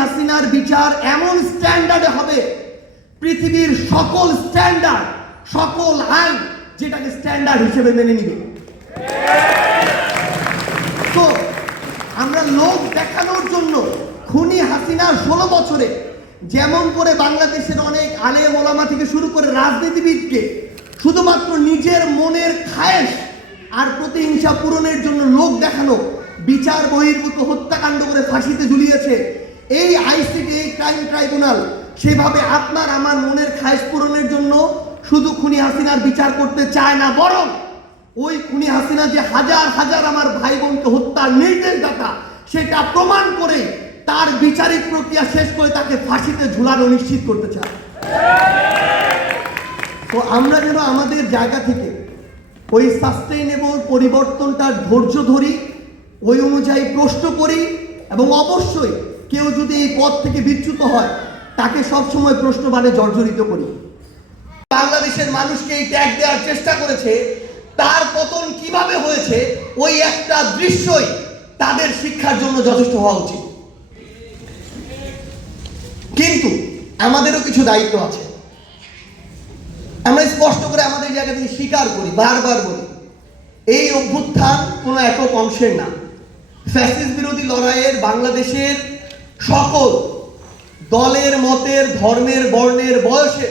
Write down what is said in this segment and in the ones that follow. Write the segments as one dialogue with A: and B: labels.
A: হাসিনার বিচার এমন স্ট্যান্ডার্ডে হবে। পৃথিবীর সকল স্ট্যান্ডার্ড সকল আইন যেটাকে স্ট্যান্ডার্ড হিসেবে মেনে নিবে। তো আমরা লোক দেখানোর জন্য খুনি হাসিনা ষোলো বছরে যেমন করে বাংলাদেশের অনেক আলে ওলামা থেকে শুরু করে রাজনীতিবিদকে শুধুমাত্র নিজের মনের খায়েশ আর প্রতিহিংসা পূরণের জন্য লোক দেখানো, বিচার বহির্ভূত হত্যাকাণ্ড করে ফাঁসিতে ঝুলিয়েছে এই আইসিটি, এই ক্রাইম ট্রাইব্যুনাল সেভাবে আপনার আমার মনের খায়েশ পূরণের জন্য শুধু খুনি হাসিনার বিচার করতে চায় না, বরং ওই খুনি হাসিনা যে হাজার হাজার আমার ভাই বোনকে হত্যার নির্দেশদাতা, সেটা প্রমাণ করে তার বিচারিক প্রক্রিয়া শেষ করে তাকে ফাঁসিতে ঝুলানো নিশ্চিত করতে চায়। তো আমরা যেন আমাদের জায়গা থেকে ওই সাস্টেইনেবল পরিবর্তনটার ধৈর্য ধরি, ওই অনুযায়ী প্রশ্ন করি এবং অবশ্যই কেউ যদি এই পথ থেকে বিচ্যুত হয়, তাকে সবসময় প্রশ্নবাণে জর্জরিত করি। বাংলাদেশের মানুষকে এই ট্যাগ দেওয়ার চেষ্টা করেছে, তার পতন কীভাবে হয়েছে, ওই একটা দৃশ্যই তাদের শিক্ষার জন্য যথেষ্ট হওয়া উচিত। কিন্তু আমাদেরও কিছু দায়িত্ব আছে। আমরা স্পষ্ট করে আমাদের জায়গা থেকে স্বীকার করি, বারবার বলি, এই অভ্যুত্থান কোনো একক অংশের না। ফ্যাসিস বিরোধী লড়াইয়ের বাংলাদেশের সকল দলের মতের, ধর্মের, বর্ণের বয়সে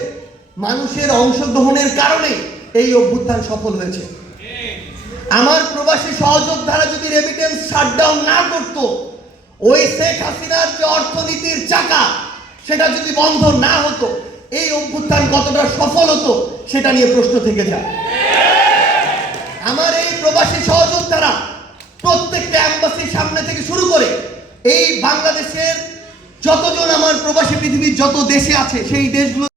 A: মানুষের অংশগ্রহণের কারণে এই অভ্যুত্থান সফল হয়েছে। আমার প্রবাসী সহযোদ্ধারা যদি রেমিটেন্স শাটডাউন না করত, ওই শেখ হাসিনার যে অর্থনীতির চাকা, সেটা যদি বন্ধ না হতো, এই অভ্যুত্থান কতটা সফল হতো, সেটা নিয়ে প্রশ্ন থেকে যায়। আমার এই প্রবাসী সহযোদ্ধারা প্রত্যেকটা অ্যাম্বাসির সামনে থেকে শুরু করে এই বাংলাদেশের যতজন আমার প্রবাসী পৃথিবীর যত দেশে আছে সেই দেশগুলো